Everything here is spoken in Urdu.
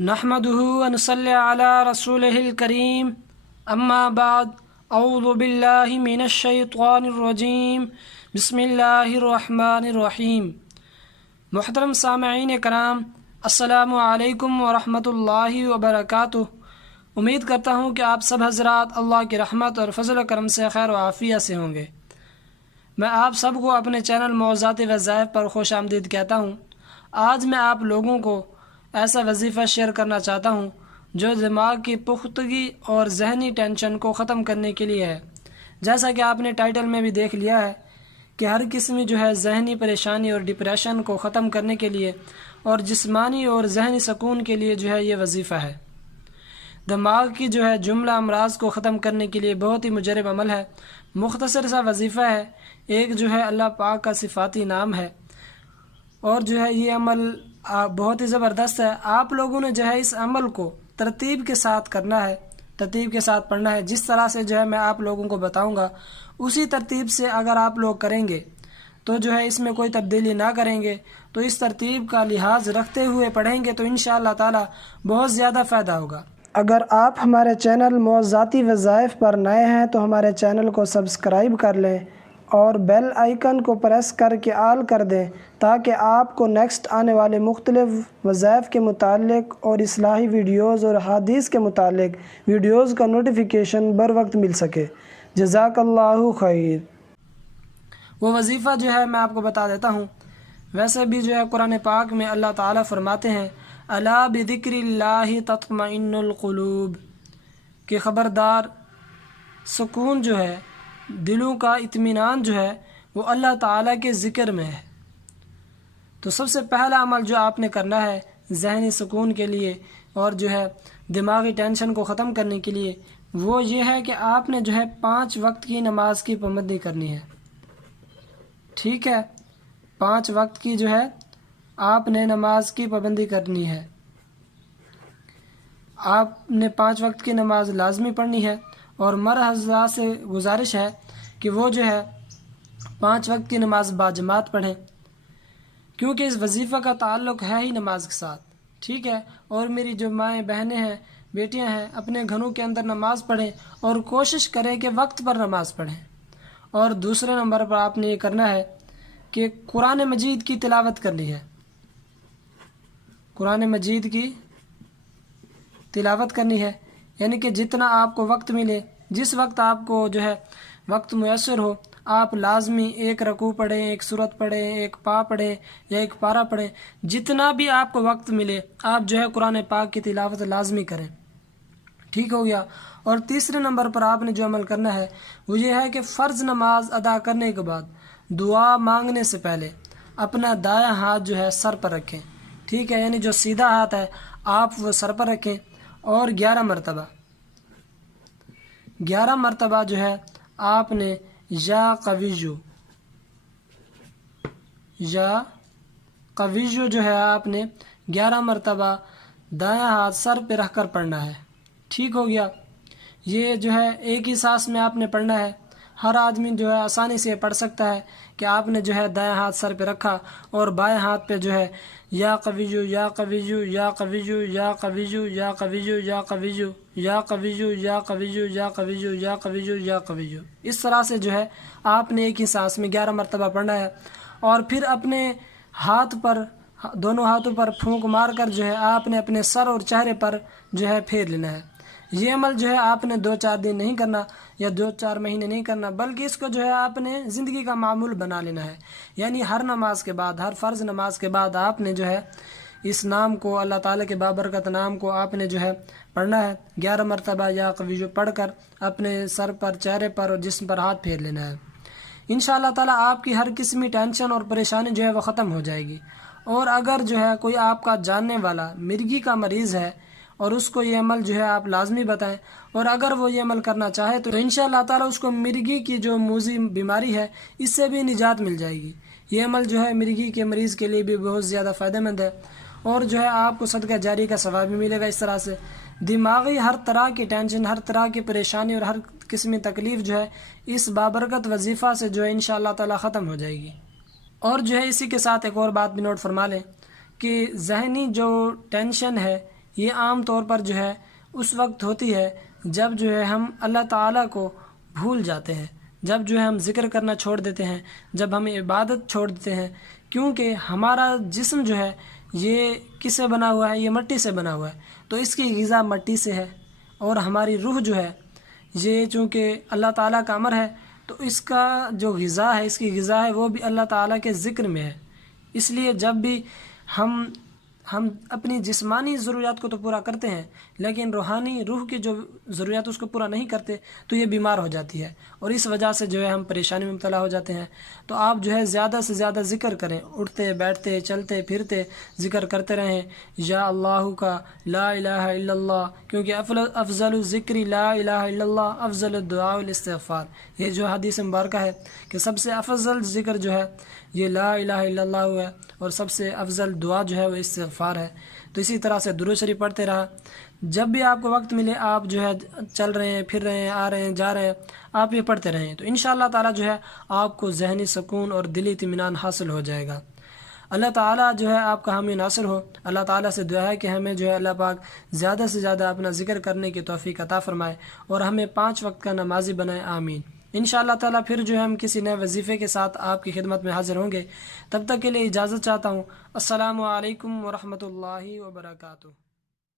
نحمده ونصلي على رسوله الكريم اما بعد اعوذ باللہ من الشیطان الرجیم بسم اللہ الرحمن الرحیم۔ محترم سامعین کرام، السلام علیکم ورحمۃ اللہ وبرکاتہ۔ امید کرتا ہوں کہ آپ سب حضرات اللہ کی رحمت اور فضل و کرم سے خیر و عافیت سے ہوں گے۔ میں آپ سب کو اپنے چینل موضوعات وظائف پر خوش آمدید کہتا ہوں۔ آج میں آپ لوگوں کو ایسا وظیفہ شیئر کرنا چاہتا ہوں جو دماغ کی پختگی اور ذہنی ٹینشن کو ختم کرنے کے لیے ہے۔ جیسا کہ آپ نے ٹائٹل میں بھی دیکھ لیا ہے کہ ہر قسم ذہنی پریشانی اور ڈپریشن کو ختم کرنے کے لیے اور جسمانی اور ذہنی سکون کے لیے یہ وظیفہ ہے۔ دماغ کی جملہ امراض کو ختم کرنے کے لیے بہت ہی مجرب عمل ہے، مختصر سا وظیفہ ہے۔ ایک اللہ پاک کا صفاتی نام ہے اور یہ عمل بہت ہی زبردست ہے۔ آپ لوگوں نے اس عمل کو ترتیب کے ساتھ کرنا ہے، ترتیب کے ساتھ پڑھنا ہے۔ جس طرح سے میں آپ لوگوں کو بتاؤں گا اسی ترتیب سے اگر آپ لوگ کریں گے تو اس میں کوئی تبدیلی نہ کریں گے تو اس ترتیب کا لحاظ رکھتے ہوئے پڑھیں گے تو انشاءاللہ تعالی بہت زیادہ فائدہ ہوگا۔ اگر آپ ہمارے چینل موضوعاتی وظائف پر نئے ہیں تو ہمارے چینل کو سبسکرائب کر لیں اور بیل آئیکن کو پریس کر کے آل کر دیں تاکہ آپ کو نیکسٹ آنے والے مختلف وظائف کے متعلق اور اصلاحی ویڈیوز اور حدیث کے متعلق ویڈیوز کا نوٹیفیکیشن بر وقت مل سکے۔ جزاک اللہ خیر۔ وہ وظیفہ میں آپ کو بتا دیتا ہوں۔ ویسے بھی قرآن پاک میں اللہ تعالیٰ فرماتے ہیں الا بذکر اللہ تطمئن القلوب، کہ خبردار سکون دلوں کا اطمینان وہ اللہ تعالیٰ کے ذکر میں ہے۔ تو سب سے پہلا عمل جو آپ نے کرنا ہے ذہنی سکون کے لیے اور دماغی ٹینشن کو ختم کرنے کے لیے وہ یہ ہے کہ آپ نے 5 وقت کی نماز کی پابندی کرنی ہے۔ ٹھیک ہے، 5 وقت کی آپ نے نماز کی پابندی کرنی ہے۔ آپ نے 5 وقت کی نماز لازمی پڑھنی ہے اور مرد حضرات سے گزارش ہے کہ وہ 5 وقت کی نماز باجماعت پڑھیں، کیونکہ اس وظیفہ کا تعلق ہے ہی نماز کے ساتھ۔ ٹھیک ہے، اور میری مائیں بہنیں ہیں، بیٹیاں ہیں، اپنے گھروں کے اندر نماز پڑھیں اور کوشش کریں کہ وقت پر نماز پڑھیں۔ اور دوسرے نمبر پر آپ نے یہ کرنا ہے کہ قرآن مجید کی تلاوت کرنی ہے۔ قرآن مجید کی تلاوت کرنی ہے، یعنی کہ جتنا آپ کو وقت ملے، جس وقت آپ کو وقت میسر ہو، آپ لازمی 1 رکوع پڑھیں، 1 سورت پڑھیں، 1 پا پڑھیں یا 1 پارہ پڑھیں۔ جتنا بھی آپ کو وقت ملے آپ قرآن پاک کی تلاوت لازمی کریں۔ ٹھیک ہو گیا۔ اور تیسرے نمبر پر آپ نے جو عمل کرنا ہے وہ یہ ہے کہ فرض نماز ادا کرنے کے بعد دعا مانگنے سے پہلے اپنا دایاں ہاتھ سر پر رکھیں۔ ٹھیک ہے، یعنی جو سیدھا ہاتھ ہے آپ وہ سر پر رکھیں اور 11 مرتبہ آپ نے یا قویجو آپ نے 11 مرتبہ دایاں ہاتھ سر پہ رکھ کر پڑھنا ہے۔ ٹھیک ہو گیا۔ یہ ایک ہی سانس میں آپ نے پڑھنا ہے۔ ہر آدمی آسانی سے پڑھ سکتا ہے کہ آپ نے دایاں ہاتھ سر پہ رکھا اور بائیں ہاتھ پہ یا قویجو یا قویجو یا قویجو یا قویجو یا قویجو یا قویجو یا قویجو یا قویجو یا قویجو یا قویجو یا قویجو، اس طرح سے آپ نے ایک ہی سانس میں 11 مرتبہ پڑھنا ہے۔ اور پھر اپنے ہاتھ پر، دونوں ہاتھوں پر پھونک مار کر آپ نے اپنے سر اور چہرے پر پھیر لینا ہے۔ یہ عمل آپ نے 2-4 دن نہیں کرنا یا 2-4 مہینے نہیں کرنا، بلکہ اس کو آپ نے زندگی کا معمول بنا لینا ہے۔ یعنی ہر نماز کے بعد، ہر فرض نماز کے بعد آپ نے اس نام کو، اللہ تعالیٰ کے بابرکت نام کو آپ نے پڑھنا ہے 11 مرتبہ یا قویجو پڑھ کر اپنے سر پر، چہرے پر اور جسم پر ہاتھ پھیر لینا ہے۔ انشاءاللہ تعالیٰ آپ کی ہر قسمی ٹینشن اور پریشانی وہ ختم ہو جائے گی۔ اور اگر کوئی آپ کا جاننے والا مرگی کا مریض ہے اور اس کو یہ عمل آپ لازمی بتائیں، اور اگر وہ یہ عمل کرنا چاہے تو انشاءاللہ تعالیٰ اس کو مرگی کی جو موذی بیماری ہے اس سے بھی نجات مل جائے گی۔ یہ عمل مرگی کے مریض کے لیے بھی بہت زیادہ فائدہ مند ہے اور آپ کو صدقہ جاری کا ثواب بھی ملے گا۔ اس طرح سے دماغی ہر طرح کی ٹینشن، ہر طرح کی پریشانی اور ہر قسمی تکلیف اس بابرکت وظیفہ سے انشاءاللہ تعالیٰ ختم ہو جائے گی۔ اور اسی کے ساتھ ایک اور بات بھی نوٹ فرما لیں کہ ذہنی جو ٹینشن ہے یہ عام طور پر جو ہے اس وقت ہوتی ہے جب جو ہے ہم اللہ تعالیٰ کو بھول جاتے ہیں، جب جو ہے ہم ذکر کرنا چھوڑ دیتے ہیں، جب ہم عبادت چھوڑ دیتے ہیں، کیونکہ ہمارا جسم جو ہے یہ کس سے بنا ہوا ہے؟ یہ مٹی سے بنا ہوا ہے، تو اس کی غذا مٹی سے ہے، اور ہماری روح جو ہے یہ چونکہ اللہ تعالیٰ کا امر ہے، تو اس کا جو غذا ہے، اس کی غذا ہے وہ بھی اللہ تعالیٰ کے ذکر میں ہے۔ اس لیے جب بھی ہم اپنی جسمانی ضروریات کو تو پورا کرتے ہیں، لیکن روحانی روح کی جو ضروریات اس کو پورا نہیں کرتے تو یہ بیمار ہو جاتی ہے، اور اس وجہ سے جو ہے ہم پریشانی میں مبتلا ہو جاتے ہیں۔ تو آپ جو ہے زیادہ سے زیادہ ذکر کریں، اٹھتے بیٹھتے چلتے پھرتے ذکر کرتے رہیں، یا اللہ کا، لا الہ الا اللہ، کیونکہ افضل الذکر لا الہ الا اللہ، افضل الدعاء الاستغفار، یہ جو حدیث مبارکہ ہے کہ سب سے افضل ذکر جو ہے یہ لا الہ الا اللہ ہے، اور سب سے افضل دعا جو ہے وہ استغفار ہے۔ تو اسی طرح سے درود شریف پڑھتے رہا، جب بھی آپ کو وقت ملے آپ جو ہے چل رہے ہیں، پھر رہے ہیں، آ رہے ہیں، جا رہے ہیں، آپ یہ پڑھتے رہیں، تو انشاءاللہ تعالیٰ جو ہے آپ کو ذہنی سکون اور دلی اطمینان حاصل ہو جائے گا۔ اللہ تعالیٰ جو ہے آپ کا حامی ناصر ہو۔ اللہ تعالیٰ سے دعا ہے کہ ہمیں جو ہے اللہ پاک زیادہ سے زیادہ اپنا ذکر کرنے کی توفیق عطا فرمائے، اور ہمیں 5 وقت کا نمازی بنائے، آمین۔ انشاءاللہ تعالیٰ پھر جو ہے ہم کسی نئے وظیفے کے ساتھ آپ کی خدمت میں حاضر ہوں گے، تب تک کے لیے اجازت چاہتا ہوں۔ السلام علیکم ورحمۃ اللہ وبرکاتہ۔